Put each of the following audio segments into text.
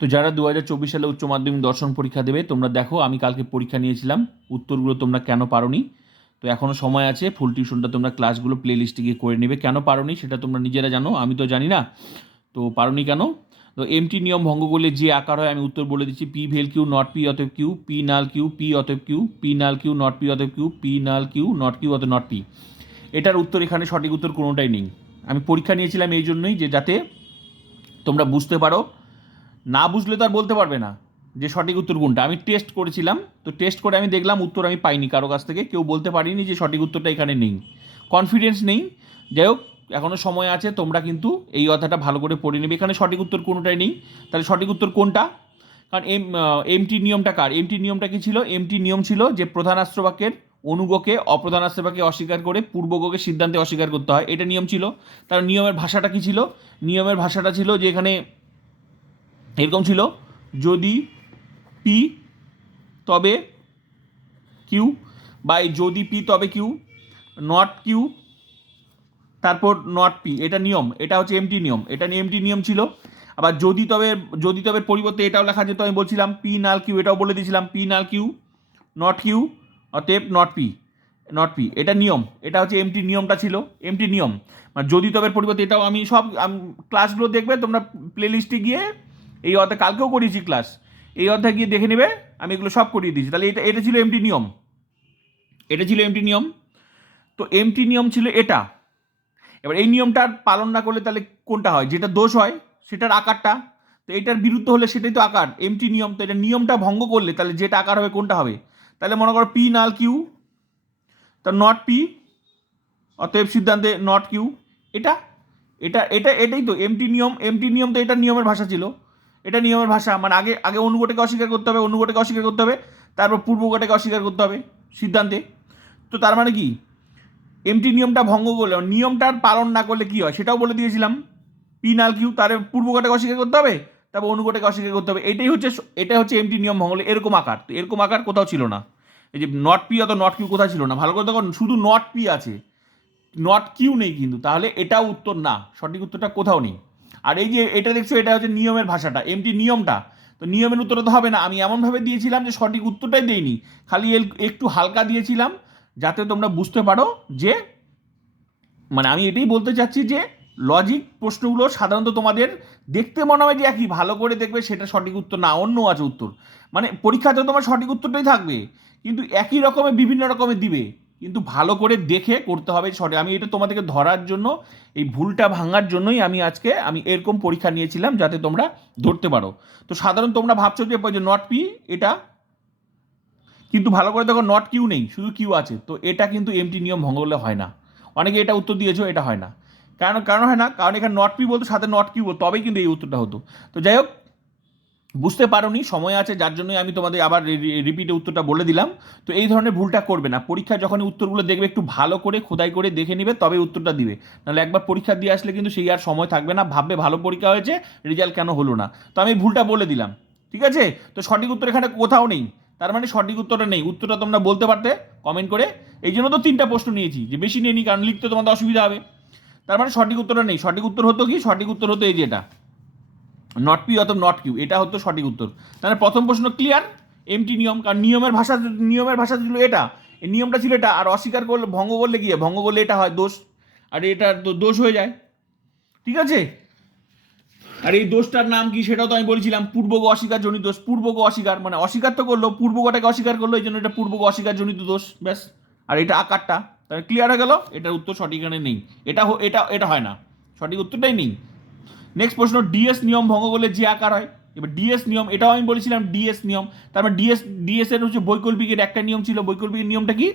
তো যারা দু হাজার চব্বিশ সালে উচ্চ মাধ্যমিক দর্শন পরীক্ষা দেবে, তোমরা দেখো, আমি কালকে পরীক্ষা নিয়েছিলাম, উত্তরগুলো তোমরা কেন পারোনি? তো এখনও সময় আছে ফুল টিউশনটা তোমরা ক্লাসগুলো প্লে লিস্টে গিয়ে করে নেবে। কেন পারোনি সেটা তোমরা নিজেরা জানো, আমি তো জানি না। তো পারোনি কেন? তো এমটি নিয়ম ভঙ্গ করলে যে আকার হয়, আমি উত্তর বলে দিচ্ছি পি ভেল কিউ নট পি অতএব কিউ পি নাল কিউ পি অতএব কিউ পি নাল কিউ নট পি অতএব কিউ পি নাল কিউ নট কিউ অতএব নট পি এটার উত্তর এখানে সঠিক উত্তর কোনোটাই নেই। আমি পরীক্ষা নিয়েছিলাম এই জন্যই যে যাতে তোমরা বুঝতে পারো না বুঝলে তো আর বলতে পারবে না যে সঠিক উত্তর কোনটা। আমি টেস্ট করেছিলাম, তো টেস্ট করে আমি দেখলাম উত্তর আমি পাইনি কারও কাছ থেকে। কেউ বলতে পারিনি যে সঠিক উত্তরটা এখানে নেই। কনফিডেন্স নেই। যাই হোক এখনও সময় আছে, তোমরা কিন্তু এই কথাটা ভালো করে পড়ে নেবে। এখানে সঠিক উত্তর কোনোটাই নেই। তাহলে সঠিক উত্তর কোনটা? কারণ এম এমটি নিয়মটা কার? এমটি নিয়মটা কি ছিল? এমটি নিয়ম ছিল যে প্রধান বাক্যের অনুগকে, অপ্রধান বাক্যে অস্বীকার করে পূর্বগকে সিদ্ধান্তে অস্বীকার করতে হয়। এটা নিয়ম ছিল। তার নিয়মের ভাষাটা কি ছিল? নিয়মের ভাষাটা ছিল যে এখানে এরকম ছিল, যদি পি তবে কিউ বা এই যদি পি তবে কিউ নট কিউ তারপর নট পি এটা নিয়ম, এটা হচ্ছে এমটি নিয়ম, এটা এমটি নিয়ম ছিল। আবার যদি তবে যদি তবে পরিবর্তে এটাও লেখা যেত, আমি বলছিলাম পি নাল কিউ এটাও বলে দিয়েছিলাম পি নাল কিউ নট কিউ অতএব নট পি নট পি এটা নিয়ম, এটা হচ্ছে এমটি নিয়মটা ছিল এমটি নিয়ম। মানে যদি তবে পরিবর্তে এটাও আমি সব ক্লাসগুলো দেখবে, তোমরা প্লে লিস্টে গিয়ে এই অধ্যায়, কালকেও করিয়েছি ক্লাস এই অধ্যায় গিয়ে দেখে নেবে, আমি এগুলো সব করিয়ে দিয়েছি। তাহলে এটা এটা ছিল এমটি নিয়ম। এটা ছিল এমটি নিয়ম। তো এমটি নিয়ম ছিল এটা। এবার এই নিয়মটার পালন না করলে তাহলে কোনটা হয়? যেটা দোষ হয়, সেটার আকারটা। তো এটার বিরুদ্ধ হলে সেটাই তো আকার। এমটি নিয়ম, তো এটা নিয়মটা ভঙ্গ করলে তাহলে যেটা আকার হবে কোনটা হবে? তাহলে মনে করো পি নাল কিউ তা নট পি অতএব সিদ্ধান্তে নট কিউ এটা এটা এটা এটাই তো এমটি নিয়ম। এমটি নিয়ম তো এটা নিয়মের ভাষা ছিল। এটা নিয়মের ভাষা। মানে আগে আগে অনুগোটাকে অস্বীকার করতে হবে, অনুগোটাকে অস্বীকার করতে হবে, তারপর পূর্বগোটাকে অস্বীকার করতে হবে, সিদ্ধান্তে। তো তার মানে কি? এমটি নিয়মটা ভঙ্গ করলে, নিয়মটার পালন না করলে কি হয়? সেটাও বলে দিয়েছিলাম। পি নাল কিউ তার পূর্বগোটাকে অস্বীকার করতে হবে, তারপর অনুগোটাকে অস্বীকার করতে হবে। এটাই হচ্ছে এটা হচ্ছে এমটি নিয়ম ভঙ্গ হলে এরকম আকার। তো এরকম আকার কোথাও ছিল না। এই যে নট পি অত নট কিউ কোথাও ছিল না? ভালো করে দেখো, শুধু নট পি আছে। নট কিউ নেই কিন্তু। তাহলে এটাও উত্তর না। সঠিক উত্তরটা কোথাও নেই। আর এই যে এটা দেখছ, এটা হচ্ছে নিয়মের ভাষাটা এমটি নিয়মটা। তো নিয়মের উত্তর তো হবে না, আমি এমনভাবে দিয়েছিলাম যে সঠিক উত্তরটাই দেইনি, খালি একটু হালকা দিয়েছিলাম যাতে তোমরা বুঝতে পারো যে মানে আমি এটাই বলতে চাচ্ছি যে লজিক প্রশ্নগুলো সাধারণত তোমাদের দেখতে মনে হয় যে একই, ভালো করে দেখবে সেটা সঠিক উত্তর না, অন্য আছে উত্তর। মানে পরীক্ষাতে তোমার সঠিক উত্তরটাই থাকবে, কিন্তু একই রকমের বিভিন্ন রকমের দিবে। কিন্তু ভালো করে দেখে করতে হবে সঠিক আমি এটা তোমাদেরকে ধরার জন্য, এই ভুলটা ভাঙার জন্যই আমি আজকে আমি এরকম পরীক্ষা নিয়েছিলাম যাতে তোমরা ধরতে পারো। তো সাধারণ তোমরা ভাবছ যে নট পি এটা? কিন্তু ভালো করে দেখো নট কিউ নেই, শুধু কিউ আছে। তো এটা কিন্তু এমটি নিয়ম ভঙ্গ করলে হয় না। অনেকে এটা উত্তর দিয়েছ, এটা হয় না। কারণ কারণ হয় না, কারণ এখানে নট পি বলতো সাথে নট কিউ বলতো তবেই কিন্তু এই উত্তরটা হতো। তো যাই হোক বুঝতে পারোনি, সময় আছে, যার জন্যই আমি তোমাদের আবার রিপিটে উত্তরটা বলে দিলাম। তো এই ধরনের ভুলটা করবে না। পরীক্ষা যখন উত্তরগুলো দেখবে, একটু ভালো করে, খোদাই করে দেখে নিবে, তবে উত্তরটা দিবে। নাহলে একবার পরীক্ষা দিয়ে আসলে কিন্তু সেই আর সময় থাকবে না। ভাববে ভালো পরীক্ষা হয়েছে, রেজাল্ট কেন হলো না। তো আমি ভুলটা বলে দিলাম। ঠিক আছে? তো সঠিক উত্তর এখানে কোথাও নেই। তার মানে সঠিক উত্তরটা নেই। উত্তরটা তোমরা বলতে পারতে কমেন্ট করে। এই জন্য তো তিনটা প্রশ্ন নিয়েছি, যে বেশি নিয়ে নি কারণ লিখতে তোমাদের অসুবিধা হবে। তার মানে সঠিক উত্তরটা নেই। সঠিক উত্তর হতো কি? সঠিক উত্তর হতো এই যে এটা। নট পি অথবা নট কিউ এটা হতো সঠিক উত্তর। তাহলে প্রথম প্রশ্ন ক্লিয়ার এমটি নিয়ম, কারণ নিয়মের ভাষা নিয়মের ভাষা ছিল এটা, এই নিয়মটা ছিল এটা, আর অস্বীকার করলে, ভঙ্গ করলে গিয়ে ভঙ্গ করলে এটা হয়, দোষ। আর এটা তো দোষ হয়ে যায়। ঠিক আছে? আর এই দোষটার নাম কি সেটাও তো আমি বলেছিলাম পূর্বগ অস্বীকার জনিত দোষ। পূর্বগ অস্বীকার মানে অস্বীকার তো করল পূর্বগটাকে অস্বীকার করল, এই জন্য এটা পূর্বগ অস্বীকার জনিত দোষ, ব্যাস। আর এটা আকারটা, তাহলে ক্লিয়ার হয়ে গেল? এটার উত্তর সঠিক এখানে নেই। এটা এটা এটা হয় না। সঠিক উত্তরটাই নেই। নেক্সট প্রশ্ন ডিএস নিয়ম ভঙ্গ করলে যে আকার হয়? এবার ডিএস নিয়ম, এটাও আমি বলেছিলাম ডিএস নিয়ম। তারপর ডিএস ডিএস এর হচ্ছে বৈকল্পিকের একটা নিয়ম ছিল। বৈকল্পিকের নিয়মটা কি?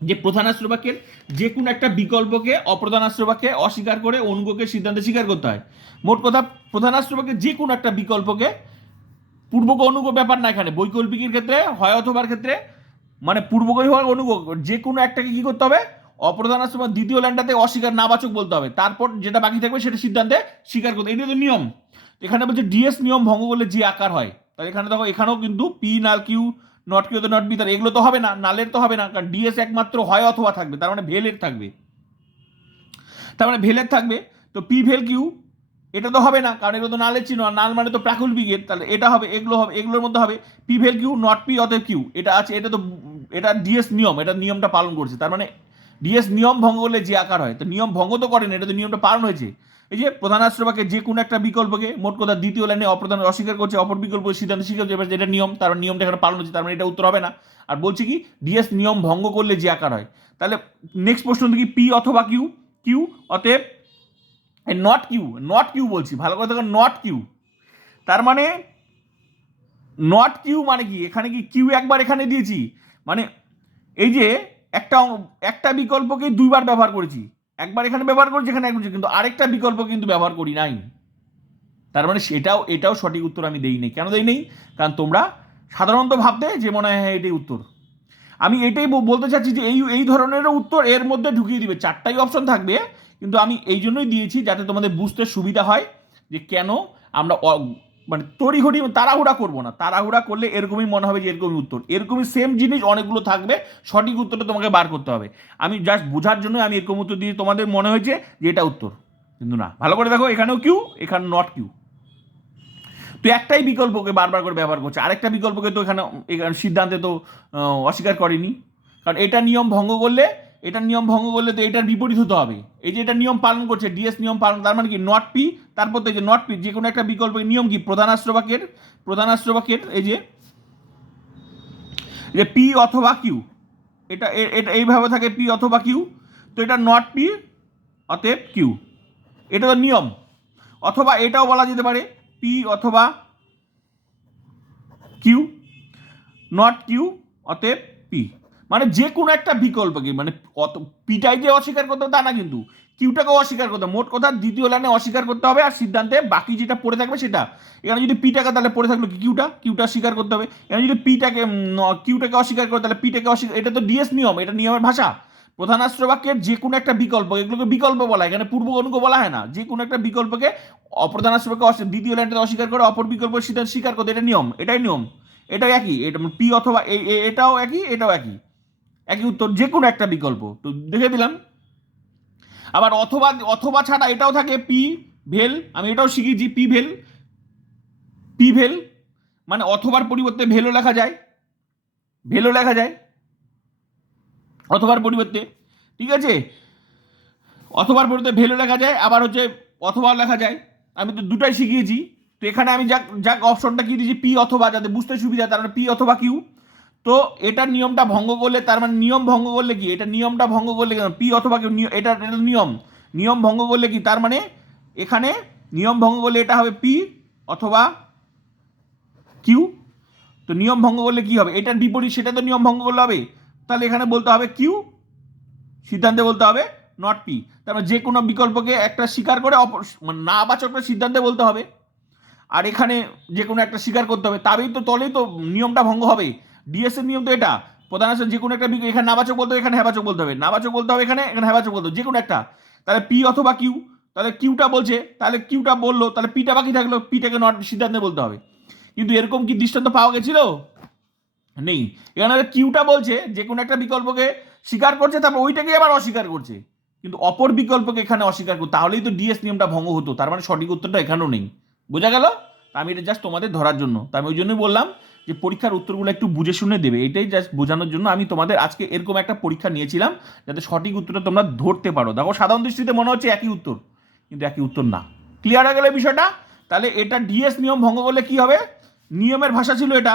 যে প্রধানাস্ত্র বাক্যের যে কোনো একটা বিকল্পকে অপ্রধানাস্ত্র বাক্যে অস্বীকার করে অনুগকে সিদ্ধান্তে স্বীকার করতে হয়। মোট কথা প্রধানাস্ত্র বাক্যের যে কোনো একটা বিকল্পকে, পূর্বক অনুগ ব্যাপার না এখানে। বৈকল্পিকের ক্ষেত্রে হয় অথবার ক্ষেত্রে মানে পূর্বকই হয় অনুগ। যে কোনো একটাকে কি করতে হবে? অপ্রধানাস্ত্র বা দ্বিতীয় লাইনটাতে অস্বীকার নাবাচক বলতে হবে। তারপর যেটা বাকি থাকবে সেটা সিদ্ধান্তে স্বীকার করতে এটা তো নিয়ম। এখানে বলছে ডিএস নিয়ম ভঙ্গ করলে যে আকার হয় তাহলে এখানে দেখো, এখানেও কিন্তু পি নাল কিউ নট কিউ তো নট বি তার এগুলো তো হবে না নালের তো হবে না, কারণ ডিএস একমাত্র হয় অথবা থাকবে, তার মানে ভেলের থাকবে। তার মানে ভেলের থাকবে, তো পি ভেল কিউ এটা তো হবে না, কারণ এগুলো তো নালের চিহ্ন, আর নাল মানে তো প্রাকল্পিকের, তাহলে এটা হবে, এগুলো হবে, এগুলোর মধ্যে হবে পি ভেল কিউ নট পি অতএব কিউ এটা আছে, এটা তো, এটা ডিএস নিয়ম, এটা নিয়মটা পালন করছে, তার মানে ডিএস নিয়ম ভঙ্গ করলে যে আকার হয়, তো নিয়ম ভঙ্গ তো করেন, এটা তো নিয়মটা পালন হয়েছে। এই যে প্রধান আশ্রবাকে যে কোনো একটা বিকল্পকে মোট কথা দ্বিতীয় লাইনে অপ্রধান অস্বীকার করছে, অপর বিকল্প সিদ্ধান্ত স্বীকার করছে এটা নিয়ম, তার নিয়মটা এখানে পালন হচ্ছে, তার মানে এটা উত্তর হবে না। আর বলছি কি ডিএস নিয়ম ভঙ্গ করলে যে আকার হয়। তাহলে নেক্সট প্রশ্ন কি পি অথবা কিউ কিউ অতএব নট কিউ নট কিউ বলছি, ভালো করে দেখো নট কিউ তার মানে নট কিউ মানে কি? এখানে কি কিউ একবার এখানে দিয়েছি? মানে এই যে একটা একটা বিকল্পকে দুইবার ব্যবহার করেছি। একবার এখানে ব্যবহার করেছি, এখানে একবার কিন্তু আরেকটা বিকল্প কিন্তু ব্যবহার করি নাই। তার মানে সেটাও, এটাও সঠিক উত্তর আমি দেই নেই। কেন দেই নেই? কারণ তোমরা সাধারণত ভাবতে যে মনে হয় হ্যাঁ এটাই উত্তর। আমি এটাই বলতে চাচ্ছি যে এই এই ধরনেরও উত্তর এর মধ্যে ঢুকিয়ে দিবে। চারটাই অপশন থাকবে, কিন্তু আমি এই জন্যই দিয়েছি যাতে তোমাদের বুঝতে সুবিধা হয় যে কেন আমরা মানে তড়িঘড়ি তাড়াহুড়া করব না। তাড়াহুড়া করলে এরকমই মনে হবে যে এরকমই উত্তর। এরকমই সেম জিনিস অনেকগুলো থাকবে, সঠিক উত্তরটা তোমাকে বার করতে হবে। আমি জাস্ট বোঝার জন্য আমি এরকম উত্তর দিয়ে তোমাদের মনে হয়েছে যে এটা উত্তর। কিন্তু না, ভালো করে দেখো, এখানেও কিউ এখানে নট কিউ তো একটাই বিকল্পকে বারবার করে ব্যবহার করছে। আরেকটা বিকল্পকে তো এখানে এখানে সিদ্ধান্তে তো অস্বীকার করেনি। কারণ এটা নিয়ম ভঙ্গ করলে এটা নিয়ম ভঙ্গ করলে তো এটার বিপরীত হতে হবে। এই যে এটা নিয়ম পালন করছে, ডিএস নিয়ম পালন, তার মানে কি? নট পি তারপর তো যে নট পি যে কোনো একটা বিকল্প নিয়ম কি? প্রধান আশ্রবাকের প্রধান আশ্রবাকের এই যে যে পি অথবা কিউ এটা এটা এইভাবে থাকে পি অথবা কিউ তো এটা নট পি অতএব কিউ এটা তো নিয়ম। অথবা এটাও বলা যেতে পারে পি অথবা কিউ নট কিউ অতএব পি মানে যে কোনো একটা বিকল্পকে মানে অত পিটাই যে অস্বীকার করতে হবে তা না কিন্তু। কিউটাকেও অস্বীকার করতে মোট কথা দ্বিতীয় লাইনে অস্বীকার করতে হবে আর সিদ্ধান্তে বাকি যেটা পড়ে থাকবে সেটা। এখানে যদি পিটাকে তাহলে পড়ে থাকল কিউটা? কিউটা স্বীকার করতে হবে। এখানে যদি পিটাকে কিউটাকে অস্বীকার করে তাহলে পিটাকে অস্বীকার এটা তো ডিএস নিয়ম, এটা নিয়মের ভাষা। প্রধান বাক্যের যে কোনো একটা বিকল্প, এগুলোকে বিকল্প বলা এখানে পূর্বগণক বলা হয় না। যে কোনো একটা বিকল্পকে অপ্রধান বাক্য দ্বিতীয় লাইনটা অস্বীকার করে, অপর বিকল্প সিদ্ধান্ত স্বীকার করতে। এটা নিয়ম, এটাই নিয়ম। এটাই একই। এটা পি অথবা এটাও একই এটাও একই। একই উত্তর যে কোনো একটা বিকল্প। তো দেখে দিলাম আবার অথবা অথবা ছাড়া এটাও থাকে পি ভেল, আমি এটাও শিখেছি, পি ভেল। পি ভেল মানে অথবার পরিবর্তে ভেলও লেখা যায়। ভেলও লেখা যায়। অথবার পরিবর্তে, ঠিক আছে? অথবার পরিবর্তে ভেলও লেখা যায়, আবার হচ্ছে অথবা লেখা যায়। আমি তো দুটাই শিখিয়েছি। তো এখানে আমি যাক যাক অপশনটা কি দিয়েছি, পি অথবা, যাতে বুঝতে সুবিধা তার মানে পি অথবা কিউ। তো এটার নিয়মটা ভঙ্গ করলে, তার মানে নিয়ম ভঙ্গ করলে কি? এটা নিয়মটা ভঙ্গ করলে পি অথবা এটা এটা নিয়ম। নিয়ম ভঙ্গ করলে কি? তার মানে এখানে নিয়ম ভঙ্গ করলে এটা হবে পি অথবা কিউ তো নিয়ম ভঙ্গ করলে কি হবে? এটার বিপরীত সেটা তো নিয়ম ভঙ্গ করলে হবে। তাহলে এখানে বলতে হবে কিউ সিদ্ধান্তে বলতে হবে নট পি তার মানে যে কোনো বিকল্পকে একটা স্বীকার করে অপর মানে না বাচকটা সিদ্ধান্তে বলতে হবে। আর এখানে যে কোনো একটা স্বীকার করতে হবে। তবেই তো তলেই তো নিয়মটা ভঙ্গ হবে। ডিএস এর নিয়ম তো এটা। প্রধান আসলে যে কোনো একটা এখানে নাবাচক বলতে হবে, এখানে হেবাচক বলতে হবে। নাবাচক বলতে হবে এখানে এখানে হেবাচক বলতে হবে। যে কোনো একটা। তাহলে পি অথবা কিউ তাহলে কিউটা বলছে, তাহলে কিউটা বলল, তাহলে পিটা বাকি থাকল পিটাকে নট সিদ্ধান্তে বলতে হবে। কিন্তু এরকম কি দৃষ্টান্ত পাওয়া গেছিল? নেই। এখানে কিউটা বলছে যে কোনো একটা বিকল্পকে স্বীকার করছে, তারপর ওইটাকে আবার অস্বীকার করছে। কিন্তু অপর বিকল্পকে এখানে অস্বীকার করতো তাহলেই তো ডিএস নিয়মটা ভঙ্গ হতো। তার মানে সঠিক উত্তরটা এখানেও নেই। বোঝা গেল? আমি এটা জাস্ট তোমাদের ধরার জন্য। তা আমি ওই জন্যই বললাম যে পরীক্ষার উত্তরগুলো একটু বুঝে শুনে দেবে। এটাই জাস্ট বোঝানোর জন্য আমি তোমাদের আজকে এরকম একটা পরীক্ষা নিয়েছিলাম যাতে সঠিক উত্তরটা তোমরা ধরতে পারো। দেখো, সাধারণ দৃষ্টিতে মনে হচ্ছে একই উত্তর, কিন্তু একই উত্তর না। ক্লিয়ার হয়ে গেল বিষয়টা? তাহলে এটা ডিএস নিয়ম ভঙ্গ করলে কি হবে? নিয়মের ভাষা ছিল এটা।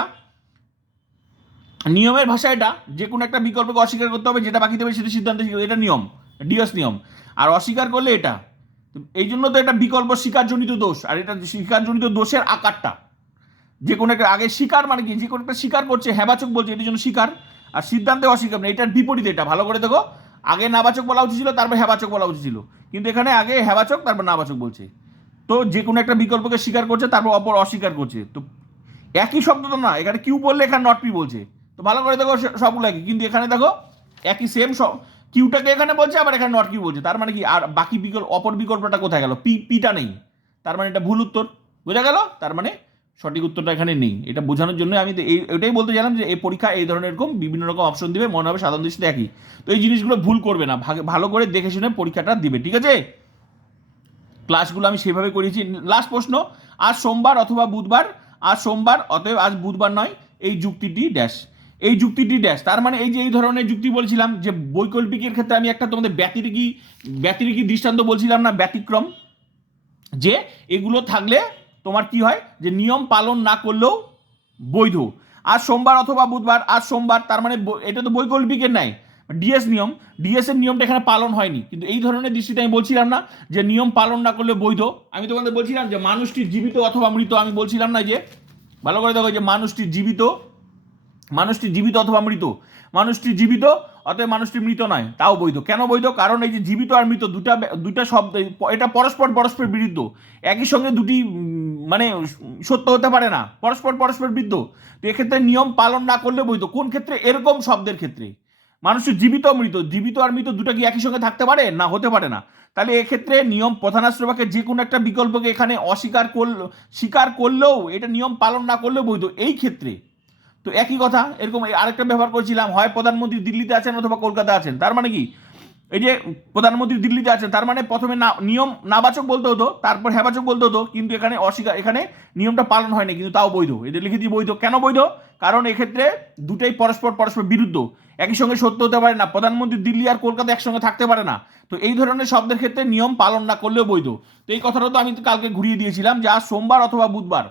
নিয়মের ভাষা এটা। যে কোনো একটা বিকল্পকে অস্বীকার করতে হবে, যেটা বাকি দেবে সেটা সিদ্ধান্ত এটা নিয়ম ডিএস নিয়ম। আর অস্বীকার করলে এটা। এই জন্য তো এটা বিকল্প স্বীকারজনিত দোষ, আর এটা শিকারজনিত দোষের আকারটা। যে কোনো একটা আগে শিকার মানে কি? যে কোনো একটা স্বীকার করছে, হ্যাবাচক বলছে, এটার জন্য স্বীকার আর সিদ্ধান্তে অস্বীকার মানে এটার বিপরীত এটা, ভালো করে দেখো। আগে নাবাচক বলা উচিত ছিল, তারপর হ্যাবাচক বলা উচিত ছিল। কিন্তু এখানে আগে হ্যাবাচক, তারপর নাবাচক বলছে। তো যে কোনো একটা বিকল্পকে স্বীকার করছে, তারপর অপর অস্বীকার করছে। তো একই শব্দ তো না এখানে কিউ বললে এখানে নট পি বলছে। তো ভালো করে দেখো, সবগুলো একই। কিন্তু এখানে দেখো, একই সেম কিউটাকে এখানে বলছে, আবার এখানে নট কিউ বলছে। তার মানে কি? আর বাকি বিকল্প, অপর বিকল্পটা কোথায় গেল? পি পিটা নেই। তার মানে এটা ভুল উত্তর। বোঝা গেল? তার মানে সঠিক উত্তরটা এখানে নেই। এটা বোঝানোর জন্য আমি এই, এটাই বলতে চাইলাম যে এই পরীক্ষা এই ধরনের এরকম বিভিন্ন রকম অপশন দিবে। মনে হবে সাধারণ দৃষ্টিতে একই। তো এই জিনিসগুলো ভুল করবে না। ভালো করে দেখে শুনে পরীক্ষাটা দিবে। ঠিক আছে? ক্লাসগুলো আমি সেভাবে করেছি লাস্ট প্রশ্ন। আজ সোমবার অথবা বুধবার? আজ সোমবার, অতএব আজ বুধবার নয়। এই যুক্তিটি ড্যাশ এই যুক্তিটি ড্যাশ তার মানে এই যে এই ধরনের যুক্তি বলছিলাম যে বৈকল্পিকের ক্ষেত্রে আমি একটা তোমাদের ব্যতিরিকী ব্যতিরিকী দৃষ্টান্ত বলছিলাম না, ব্যতিক্রম। যে এগুলো থাকলে তোমার কি হয়? যে নিয়ম পালন না করলেও বৈধ। আজ সোমবার অথবা বুধবার, আজ সোমবার, তার মানে এটা তো বৈকল্পিকের নাই ডিএস নিয়ম ডিএস এর নিয়মটা এখানে পালন হয়নি। কিন্তু এই ধরনের দৃষ্টিতে আমি বলছিলাম না যে নিয়ম পালন না করলে বৈধ। আমি তোমাদের বলছিলাম যে মানুষটি জীবিত অথবা মৃত। আমি বলছিলাম না যে, ভালো করে দেখো যে মানুষটি জীবিত মানুষটি জীবিত অথবা মৃত? মানুষটি জীবিত, অতএব মানুষটি মৃত নয়, তাও বৈধ। কেন বৈধ? কারণ এই যে জীবিত আর মৃত, দুটা দুটা শব্দ, এটা পরস্পর পরস্পর বিরুদ্ধ। একই সঙ্গে দুটি মানে সত্য হতে পারে না। পরস্পর পরস্পর বিরুদ্ধ। তো এক্ষেত্রে নিয়ম পালন না করলে বৈধ। কোন ক্ষেত্রে? এরকম শব্দের ক্ষেত্রে। মানুষের জীবিত, মৃত, জীবিত আর মৃত দুটা কি একই সঙ্গে থাকতে পারে? না, হতে পারে না। তাহলে এক্ষেত্রে নিয়ম প্রধানাশ্রবাকে যে কোনো একটা বিকল্পকে এখানে অস্বীকার করল, স্বীকার করলেও, এটা নিয়ম পালন না করলেও বৈধ। এই ক্ষেত্রে তো একই কথা, এরকম আরেকটা ব্যবহার করেছিলাম, হয় প্রধানমন্ত্রী দিল্লিতে আছেন অথবা কলকাতা আছেন, তার মানে কি? এই যে প্রধানমন্ত্রী দিল্লিতে আছেন, তার মানে প্রথমে না, নিয়ম নাবাচক বলতে হতো, তারপর হ্যাবাচক বলতে হতো, কিন্তু এখানে অস্বীকার, এখানে নিয়মটা পালন হয়নি, কিন্তু তাও বৈধ। এদের লিখে দিয়ে বৈধ। কেন বৈধ? কারণ এক্ষেত্রে দুটাই পরস্পর পরস্পর বিরুদ্ধ। একই সঙ্গে সত্য হতে পারে না, প্রধানমন্ত্রী দিল্লি আর কলকাতা একসঙ্গে থাকতে পারে না। তো এই ধরনের শব্দের ক্ষেত্রে নিয়ম পালন না করলেও বৈধ। তো এই কথাটা তো আমি কালকে ঘুরিয়ে দিয়েছিলাম, যে সোমবার অথবা বুধবার।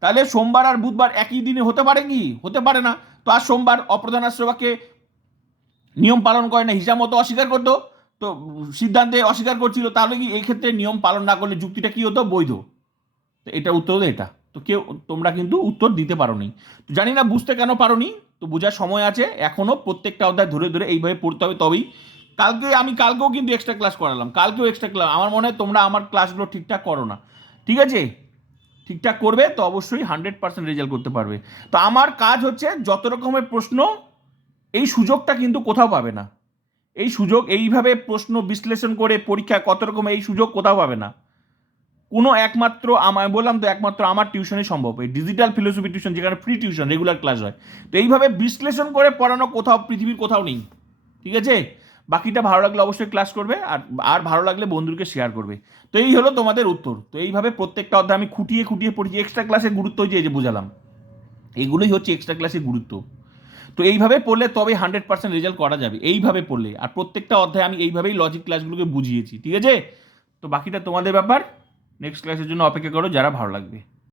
তাহলে সোমবার আর বুধবার একই দিনে হতে পারে কি? হতে পারে না। তো আজ সোমবার অপ্রধান আশ্রবাকে নিয়ম পালন করে না, হিসাব মতো অস্বীকার করতো। তো সিদ্ধান্তে অস্বীকার করছিল, তাহলে কি এই ক্ষেত্রে নিয়ম পালন না করলে যুক্তিটা কি হতো? বৈধ। তো এটা উত্তর হতো এটা। তো কেউ, তোমরা কিন্তু উত্তর দিতে পারোনি। তো জানি না, বুঝতে কেন পারোনি। তো বোঝার সময় আছে এখনও প্রত্যেকটা অধ্যায় ধরে ধরে এইভাবে পড়তে হবে তবেই। কালকে আমি, কালকেও কিন্তু এক্সট্রা ক্লাস করালাম। কালকেও এক্সট্রা ক্লাস আমার মনে হয় তোমরা আমার ক্লাসগুলো ঠিকঠাক করো না। ঠিক আছে? ঠিকঠাক করবে, তো অবশ্যই হান্ড্রেড পার্সেন্ট রেজাল্ট করতে পারবে। তো আমার কাজ হচ্ছে যত রকমের প্রশ্ন, এই সুযোগটা কিন্তু কোথাও পাবে না। এই সুযোগ, এইভাবে প্রশ্ন বিশ্লেষণ করে পরীক্ষা কত রকম এই সুযোগ কোথাও পাবে না। কোনো একমাত্র আমার বললাম তো একমাত্র আমার টিউশনে সম্ভব। এই ডিজিটাল ফিলোসফি টিউশন যেখানে ফ্রি টিউশন রেগুলার ক্লাস হয়। তো এইভাবে বিশ্লেষণ করে পড়ানো কোথাও, পৃথিবীর কোথাও নেই। ঠিক আছে? বাকিটা ভালো লাগলে অবশ্যই ক্লাস করবে আর আর ভালো লাগলে বন্ধুকে শেয়ার করবে। তো এই হলো তোমাদের উত্তর। তো এইভাবে প্রত্যেকটা অধ্যায় আমি খুঁটিয়ে খুঁটিয়ে পড়েছি। এক্সট্রা ক্লাসের গুরুত্ব যে যে বোঝালাম। এগুলোই হচ্ছে এক্সট্রা ক্লাসের গুরুত্ব। তো এইভাবে পড়লে তবে হান্ড্রেড পার্সেন্ট রেজাল্ট করা যাবে। এইভাবে পড়লে। আর প্রত্যেকটা অধ্যায়ে আমি এইভাবেই লজিক ক্লাসগুলোকে বুঝিয়েছি। ঠিক আছে? তো বাকিটা তোমাদের ব্যাপার। নেক্সট ক্লাসের জন্য অপেক্ষা করো যারা ভালো লাগবে।